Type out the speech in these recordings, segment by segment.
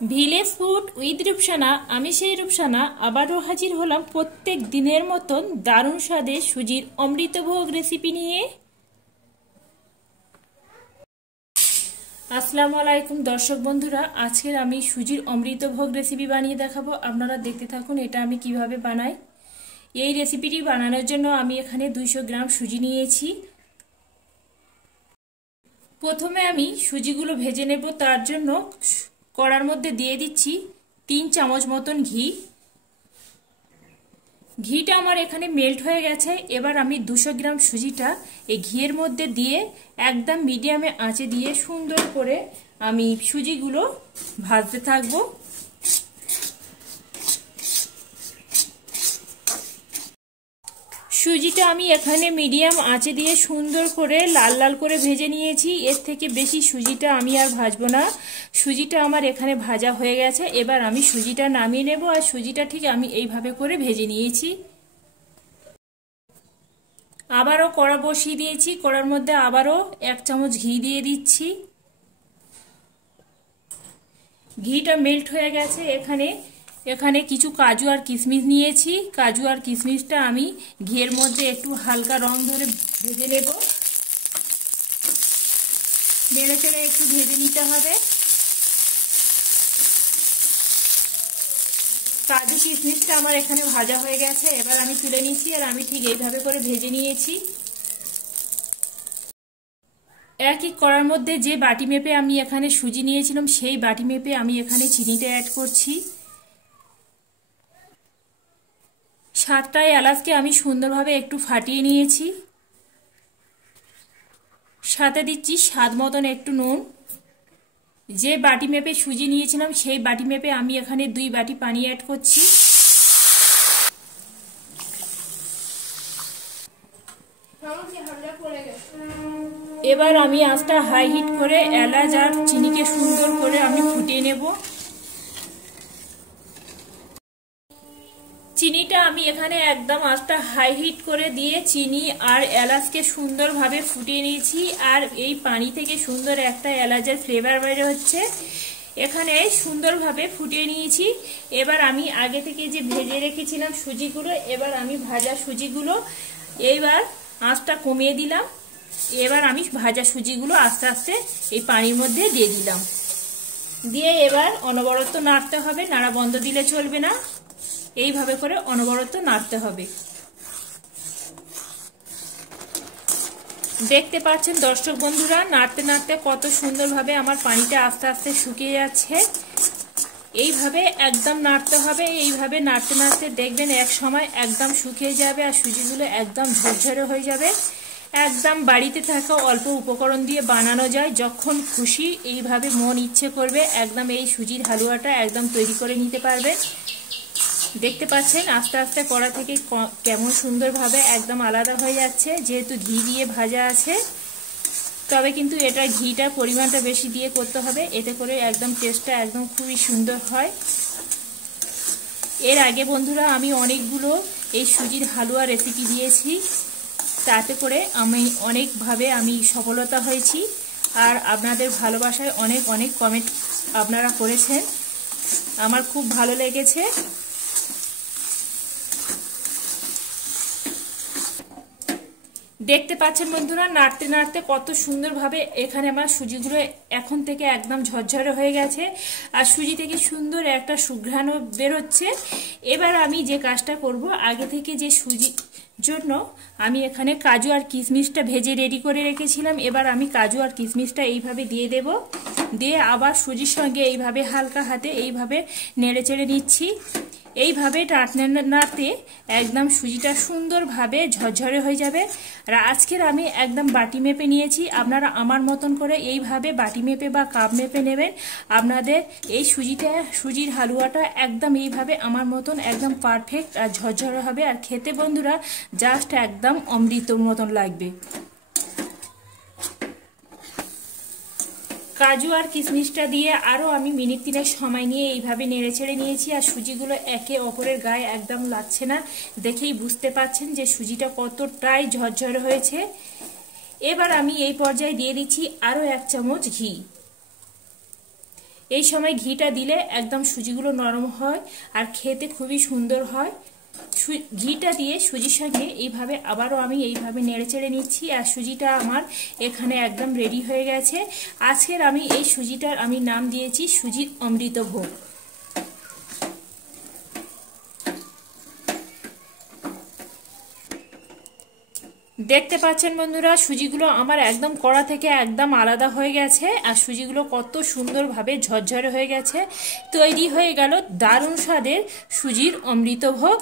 Village food with Rupsana. আমি সেই রূপসানা আবারও হাজির হলাম প্রত্যেক দিনের মতন দারুণ স্বাদে সুজির অমৃতভোগ রেসিপি নিয়ে। আসসালামু আলাইকুম দর্শক বন্ধুরা, আজকের আমি সুজির অমৃতভোগ রেসিপি বানিয়ে দেখাবো। আপনারা দেখতে থাকুন এটা আমি কিভাবে বানাই। এই রেসিপিটি বানানোর জন্য আমি এখানে 200 গ্রাম সুজি নিয়েছি। প্রথমে আমি সুজিগুলো ভেজে নেব। তার জন্য কড়ার মধ্যে দিয়ে দিচ্ছি 3 চামচ মতন ঘি। ঘিটা আমার এখানে মেল্ট হয়ে গেছে। এবার আমি 200 গ্রাম সুজিটা এই ঘিয়ের মধ্যে দিয়ে একদম মিডিয়ামে আঁচে দিয়ে সুন্দর করে আমি সুজিগুলো ভাজতে থাকবো। সুজিটা আমি এখানে মিডিয়াম আঁচে দিয়ে সুন্দর করে লাল লাল করে ভেজে নিয়েছি। এর থেকে বেশি সুজিটা আমি আর ভাজবো না। সুজিটা আমার এখানে ভাজা হয়ে গেছে। এবার আমি সুজিটা নামিয়ে নেব। আর সুজিটা ঠিক আমি এইভাবে করে ভেজে নিয়েছি। আবারও কড়া বসিয়ে দিয়েছি। কড়ার মধ্যে আবারও 1 চামচ ঘি দিয়ে দিচ্ছি। ঘিটা মেল্ট হয়ে গেছে। এখানে কিছু কাজু আর কিশমিশ নিয়েছি। কাজু আর কিশমিশটা আমি ঘিয়ের মধ্যে একটু হালকা রং ধরে ভেজে নেব। নেড়ে চেড়ে একটু ভেজে নিতে হবে। কাজু কিশমিশটা আমার এখানে ভাজা হয়ে গেছে। এবার আমি তুলে নিচ্ছি। আর আমি ঠিক এইভাবে করে ভেজে নিয়েছি। একই কড়ার মধ্যে যে বাটি মেপে আমি এখানে সুজি নিয়েছিলাম সেই বাটি মেপে আমি এখানে চিনিটা অ্যাড করছি। 7টা এলাচকে আমি সুন্দরভাবে একটু ফাটিয়ে নিয়েছি। সাথে দিচ্ছি স্বাদ মতন একটু নুন। যে বাটি মেপে সুজি নিয়েছিলাম সেই বাটি মেপে আমি এখানে 2 বাটি পানি অ্যাড করছি। এবার আমি আঁচটা হাই হিট করে এলাচ আর চিনিকে সুন্দর করে আমি ফুটিয়ে নেব। চিনিটা আমি এখানে একদম আঁচটা হাই হিট করে দিয়ে চিনি আর এলাচকে সুন্দরভাবে ফুটিয়ে নিয়েছি। আর এই পানি থেকে সুন্দর একটা এলাচের ফ্লেভার বের হচ্ছে। এখানে সুন্দরভাবে ফুটিয়ে নিয়েছি। এবার আমি আগে থেকে যে ভেজে রেখেছিলাম সুজিগুলো, এবার আমি ভাজা সুজিগুলো এইবার আঁচটা কমিয়ে দিলাম। এবার আমি ভাজা সুজিগুলো আস্তে আস্তে এই পানির মধ্যে দিয়ে দিলাম। দিয়ে এবার অনবরত নাড়তে হবে। নাড়া বন্ধ দিলে চলবে না। এইভাবে করে অনবরত নাড়তে হবে। দেখতে পাচ্ছেন দর্শক বন্ধুরা, নাড়তে নাড়তে কত সুন্দরভাবে আমার পানিটা আস্তে আস্তে শুকিয়ে যাচ্ছে। এইভাবে একদম নাড়তে হবে। এইভাবে নাড়তে নাড়তে দেখবেন এক সময় একদম শুকিয়ে যাবে আর সুজিগুলো একদম ঝরঝরে হয়ে যাবে। একদম বাড়িতে থাকা অল্প উপকরণ দিয়ে বানানো যায়। যখন খুশি এইভাবে মন ইচ্ছে করবে একদম এই সুজির হালুয়াটা একদম তৈরি করে নিতে পারবেন। দেখতে পাচ্ছেন আস্তে আস্তে কড়া থেকে কেমন সুন্দরভাবে একদম আলাদা হয়ে যাচ্ছে, যেহেতু ঘি দিয়ে ভাজা আছে। তবে কিন্তু এটা ঘিটা পরিমাণটা বেশি দিয়ে করতে হবে, এতে করে একদম টেস্টটা একদম খুবই সুন্দর হয়। এর আগে বন্ধুরা আমি অনেকগুলো এই সুজির হালুয়া রেসিপি দিয়েছি। তাতে করে আমি অনেকভাবে সফলতা হয়েছি। আর আপনাদের ভালোবাসায় অনেক অনেক কমেন্ট আপনারা করেছেন, আমার খুব ভালো লেগেছে। দেখতে পাচ্ছেন বন্ধুরা নাড়তে নাড়তে কত সুন্দরভাবে এখানে আমার সুজিগুলো এখন থেকে একদম ঝরঝরে হয়ে গেছে। আর সুজি থেকে সুন্দর একটা সুঘ্রাণও বেরোচ্ছে। এবার আমি যে কাজটা করব, আগে থেকে যে সুজির জন্য আমি এখানে কাজু আর কিশমিশটা ভেজে রেডি করে রেখেছিলাম। এবার আমি কাজু আর কিশমিশটা এইভাবে দিয়ে দেব। দিয়ে আবার সুজির সঙ্গে এইভাবে হালকা হাতে এইভাবে নেড়ে চেড়ে নিচ্ছি। এইভাবে নাড়তে নাড়তে একদম সুজিটা সুন্দরভাবে ঝরঝরে হয়ে যাবে। আর আজকের আমি একদম বাটি মেপে নিয়েছি। আপনারা আমার মতন করে এইভাবে বাটি মেপে বা কাপ মেপে নেবেন। আপনাদের এই সুজির হালুয়াটা একদম এইভাবে আমার মতন একদম পারফেক্ট আর ঝরঝরে হবে। আর খেতে বন্ধুরা জাস্ট একদম অমৃতর মতন লাগবে। কাজু আর কিশমিশটা দিয়ে আরও আমি মিনিট 3 সময় নিয়ে এইভাবে নেড়ে ছেড়ে নিয়েছি। আর সুজিগুলো একে অপরের গায়ে একদম লাগছে না। দেখেই বুঝতে পাচ্ছেন যে সুজিটা কতটাই ঝরঝরে হয়েছে। এবার আমি এই পর্যায়ে দিয়ে দিচ্ছি আরও 1 চামচ ঘি। এই সময় ঘিটা দিলে একদম সুজিগুলো নরম হয় আর খেতে খুবই সুন্দর হয়। ঘিটা দিয়ে সুজির সঙ্গে এইভাবে আবারও আমি এইভাবে নেড়েচেড়ে নিচ্ছি। আর সুজিটা আমার এখানে একদম রেডি হয়ে গেছে। আজকের আমি এই সুজিটার আমি নাম দিয়েছি সুজির অমৃতভোগ। দেখতে পাচ্ছেন বন্ধুরা, সুজিগুলো আমার একদম কড়া থেকে একদম আলাদা হয়ে গেছে আর সুজিগুলো কত সুন্দরভাবে ঝরঝরে হয়ে গেছে। তৈরি হয়ে গেল দারুণ স্বাদের সুজির অমৃতভোগ।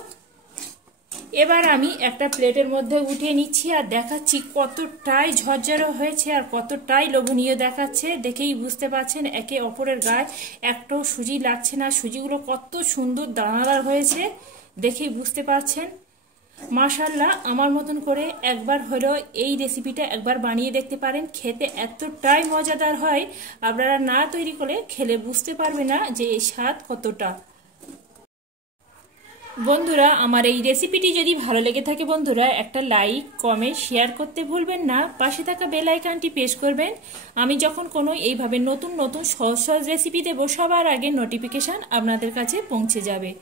এবার আমি একটা প্লেটের মধ্যে উঠিয়ে নিচ্ছি আর দেখাচ্ছি কতটাই ঝরঝরে হয়েছে আর কতটাই লোভনীয় দেখাচ্ছে। দেখেই বুঝতে পারছেন একে অপরের গায়ে একটাও সুজি লাগছে না। সুজিগুলো কত সুন্দর দানাদার হয়েছে দেখেই বুঝতে পারছেন। মাশাআল্লাহ, আমার মতন করে একবার হলেও এই রেসিপিটা একবার বানিয়ে দেখতে পারেন। খেতে এতটাই মজাদার হয়, আপনারা না তৈরি করে খেলে বুঝতে পারবে না যে এই স্বাদ কতটা। বন্ধুরা, আমার এই রেসিপিটি যদি ভালো লেগে থাকে বন্ধুরা, একটা লাইক কমেন্ট শেয়ার করতে ভুলবেন না। পাশে থাকা বেল আইকনটি প্রেস করবেন। আমি যখন কোনো এইভাবে নতুন নতুন সহজ সহজ রেসিপি দেবো সবার আগে নোটিফিকেশন আপনাদের কাছে পৌঁছে যাবে।